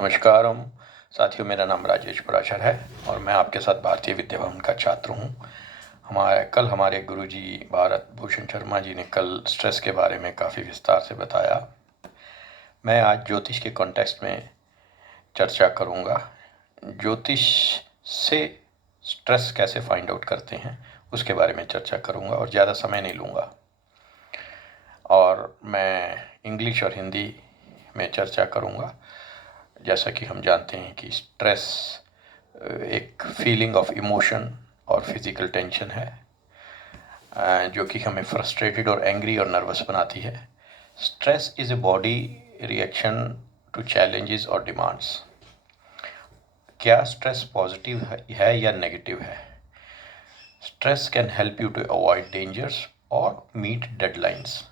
नमस्कारम साथियों, मेरा नाम राजेश पराशर है और मैं आपके साथ भारतीय विद्या भवन का छात्र हूँ। हमारे गुरुजी भारत भूषण शर्मा जी ने कल स्ट्रेस के बारे में काफ़ी विस्तार से बताया। मैं आज ज्योतिष के कॉन्टेक्स्ट में चर्चा करूँगा। ज्योतिष से स्ट्रेस कैसे फाइंड आउट करते हैं उसके बारे में चर्चा करूँगा और ज़्यादा समय नहीं लूँगा। और मैं इंग्लिश और हिंदी में चर्चा करूँगा। जैसा कि हम जानते हैं कि स्ट्रेस एक फीलिंग ऑफ इमोशन और फिज़िकल टेंशन है जो कि हमें फ्रस्ट्रेटेड और एंग्री और नर्वस बनाती है। Stress is a body reaction to challenges और डिमांड्स। क्या स्ट्रेस पॉजिटिव है या नेगेटिव है? Stress can help you to avoid dangers और मीट डेडलाइंस।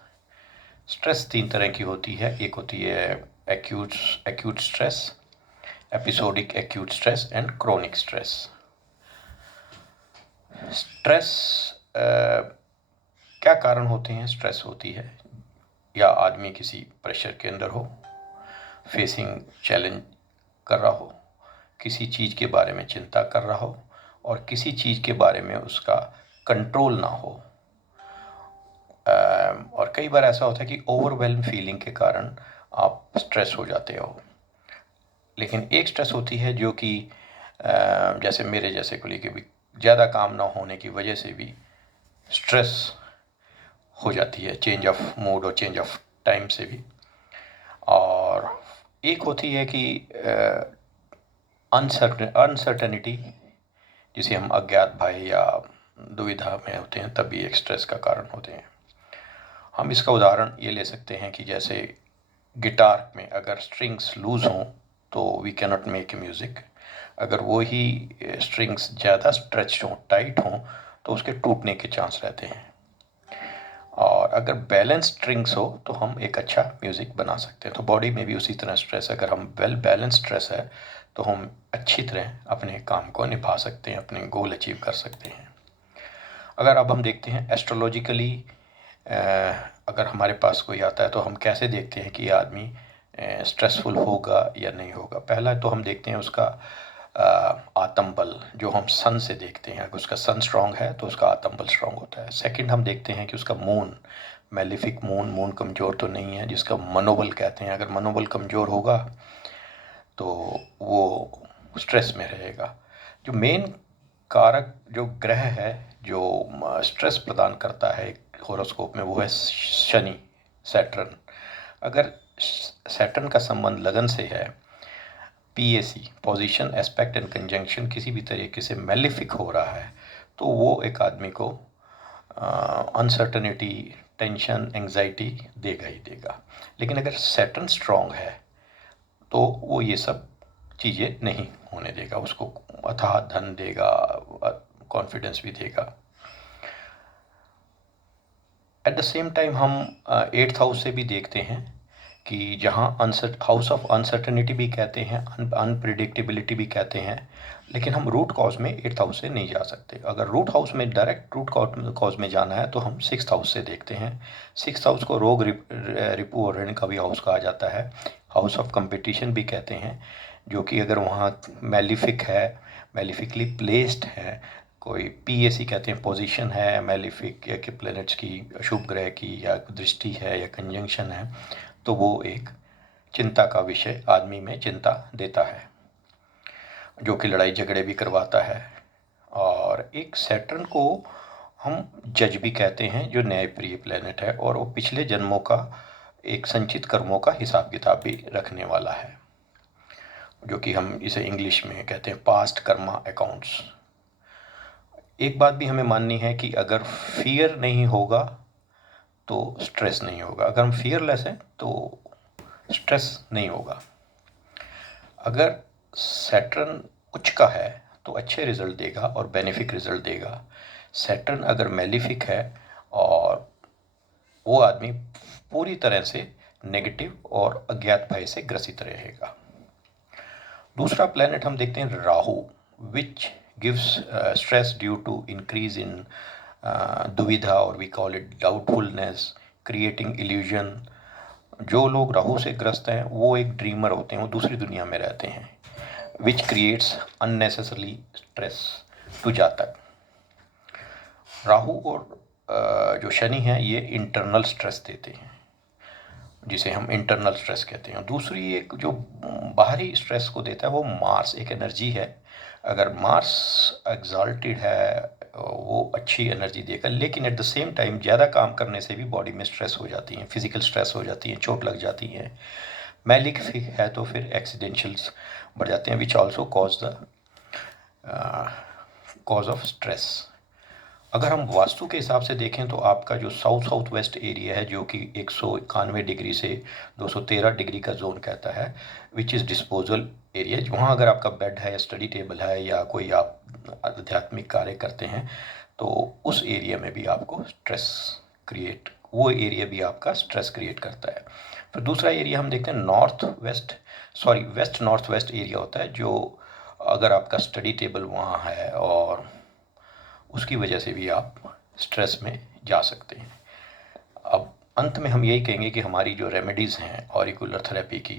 स्ट्रेस 3 तरह की होती है। एक होती है acute stress, episodic acute stress and chronic stress. Stress क्या कारण होते हैं? स्ट्रेस होती है या आदमी किसी प्रेशर के अंदर हो, फेसिंग चैलेंज कर रहा हो, किसी चीज़ के बारे में चिंता कर रहा हो और किसी चीज़ के बारे में उसका कंट्रोल ना हो। और कई बार ऐसा होता है कि ओवरवेल्म फीलिंग के कारण आप स्ट्रेस हो जाते हो। लेकिन एक स्ट्रेस होती है जो कि जैसे मेरे जैसे को लेके भी ज़्यादा काम ना होने की वजह से भी स्ट्रेस हो जाती है, चेंज ऑफ मूड और चेंज ऑफ टाइम से भी। और एक होती है कि अनसर्टेनिटी, जिसे हम अज्ञात भय या दुविधा में होते हैं, तब भी एक स्ट्रेस का कारण होते हैं। हम इसका उदाहरण ये ले सकते हैं कि जैसे गिटार में अगर स्ट्रिंग्स लूज हों तो we can not make a music. अगर वो ही स्ट्रिंग्स ज़्यादा स्ट्रेच हों, टाइट हों, तो उसके टूटने के चांस रहते हैं। और अगर बैलेंस स्ट्रिंग्स हो तो हम एक अच्छा म्यूज़िक बना सकते हैं। तो बॉडी में भी उसी तरह स्ट्रेस, अगर हम वेल बैलेंस स्ट्रेस है तो हम अच्छी तरह अपने काम को निभा सकते हैं, अपने गोल अचीव कर सकते हैं। अगर अब हम देखते हैं एस्ट्रोलॉजिकली, अगर हमारे पास कोई आता है तो हम कैसे देखते हैं कि ये आदमी स्ट्रेसफुल होगा या नहीं होगा। पहला तो हम देखते हैं उसका आत्म बल, जो हम सन से देखते हैं। अगर उसका सन स्ट्रांग है तो उसका आत्म बल स्ट्रांग होता है। सेकंड, हम देखते हैं कि उसका मून, मेलिफिक मून कमज़ोर तो नहीं है, जिसका मनोबल कहते हैं। अगर मनोबल कमज़ोर होगा तो वो स्ट्रेस में रहेगा। जो मेन कारक जो ग्रह है जो स्ट्रेस प्रदान करता है होरोस्कोप में, वो है शनि, सैटर्न। अगर सैटर्न का संबंध लगन से है, PAC, position aspect and conjunction, किसी भी तरीके से मेलिफिक हो रहा है, तो वो एक आदमी को अनसर्टनिटी, टेंशन, एंग्जाइटी देगा ही देगा। लेकिन अगर सैटर्न स्ट्रांग है तो वो ये सब चीज़ें नहीं होने देगा, उसको अथाह धन देगा, कॉन्फिडेंस भी देगा। एट द सेम टाइम हम 8th हाउस से भी देखते हैं कि जहाँ हाउस ऑफ अनसर्टनिटी भी कहते हैं, अनप्रिडिक्टेबिलिटी भी कहते हैं, लेकिन हम रूट कॉज में 8th हाउस से नहीं जा सकते। अगर रूट हाउस में डायरेक्ट रूट कॉज में जाना है तो हम 6th हाउस से देखते हैं। 6th हाउस को रोग, रिपू और ऋण का भी हाउस कहा जाता है। हाउस ऑफ कंपटीशन भी कहते हैं, जो कि अगर वहाँ मेलिफिक है, मेलिफिकली प्लेस्ड है, कोई पीएसी कहते हैं, पोजीशन है मेलिफिक या कि प्लैनेट्स की, अशुभ ग्रह की, या दृष्टि है या कंजंक्शन है, तो वो एक चिंता का विषय आदमी में चिंता देता है, जो कि लड़ाई झगड़े भी करवाता है। और एक सैटर्न को हम जज भी कहते हैं, जो न्यायप्रिय प्लैनेट है, और वो पिछले जन्मों का एक संचित कर्मों का हिसाब किताब भी रखने वाला है, जो कि हम इसे इंग्लिश में कहते हैं पास्ट कर्मा अकाउंट्स। एक बात भी हमें माननी है कि अगर फियर नहीं होगा तो स्ट्रेस नहीं होगा। अगर हम फियरलेस हैं तो स्ट्रेस नहीं होगा। अगर सैटर्न उच्च का है तो अच्छे रिजल्ट देगा और बेनिफिक रिजल्ट देगा। सैटर्न अगर मेलिफिक है और वो आदमी पूरी तरह से नेगेटिव और अज्ञात भय से ग्रसित रहेगा। दूसरा प्लैनेट हम देखते हैं Rahu, which gives stress due to increase in दुविधा, और we call it doubtfulness, creating illusion, जो लोग राहु से ग्रस्त हैं वो एक ड्रीमर होते हैं, वो दूसरी दुनिया में रहते हैं, which creates unnecessarily stress to जातक। राहु और जो शनि है ये इंटरनल स्ट्रेस देते हैं, जिसे हम इंटरनल स्ट्रेस कहते हैं। दूसरी एक जो बाहरी स्ट्रेस को देता है वो मार्स एक एनर्जी है। अगर मार्स एग्जॉल्टेड है वो अच्छी एनर्जी देगा, लेकिन एट द सेम टाइम ज़्यादा काम करने से भी बॉडी में स्ट्रेस हो जाती है, फिजिकल स्ट्रेस हो जाती है, चोट लग जाती है। मैलिक है तो फिर एक्सीडेंशल्स बढ़ जाते हैं, which also cause of stress. अगर हम वास्तु के हिसाब से देखें तो आपका जो साउथ साउथ वेस्ट एरिया है, जो कि 191 डिग्री से 213 डिग्री का जोन कहता है, विच इज़ डिस्पोजल एरिया, वहाँ अगर आपका बेड है या स्टडी टेबल है या कोई आप आध्यात्मिक कार्य करते हैं तो उस एरिया में भी आपको स्ट्रेस क्रिएट, वो एरिया भी आपका स्ट्रेस क्रिएट करता है। फिर दूसरा एरिया हम देखते हैं वेस्ट नॉर्थ वेस्ट एरिया होता है, जो अगर आपका स्टडी टेबल वहाँ है और उसकी वजह से भी आप स्ट्रेस में जा सकते हैं। अब अंत में हम यही कहेंगे कि हमारी जो रेमेडीज़ हैं ऑरिकुलर थेरेपी की,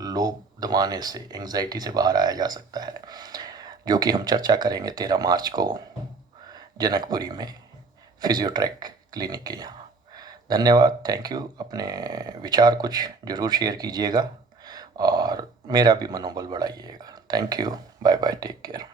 लोग दबाने से एंजाइटी से बाहर आया जा सकता है, जो कि हम चर्चा करेंगे 13 मार्च को जनकपुरी में फिजियोट्रैक क्लिनिक के यहाँ। धन्यवाद, थैंक यू। अपने विचार कुछ ज़रूर शेयर कीजिएगा और मेरा भी मनोबल बढ़ाइएगा। Thank you, bye bye, take care.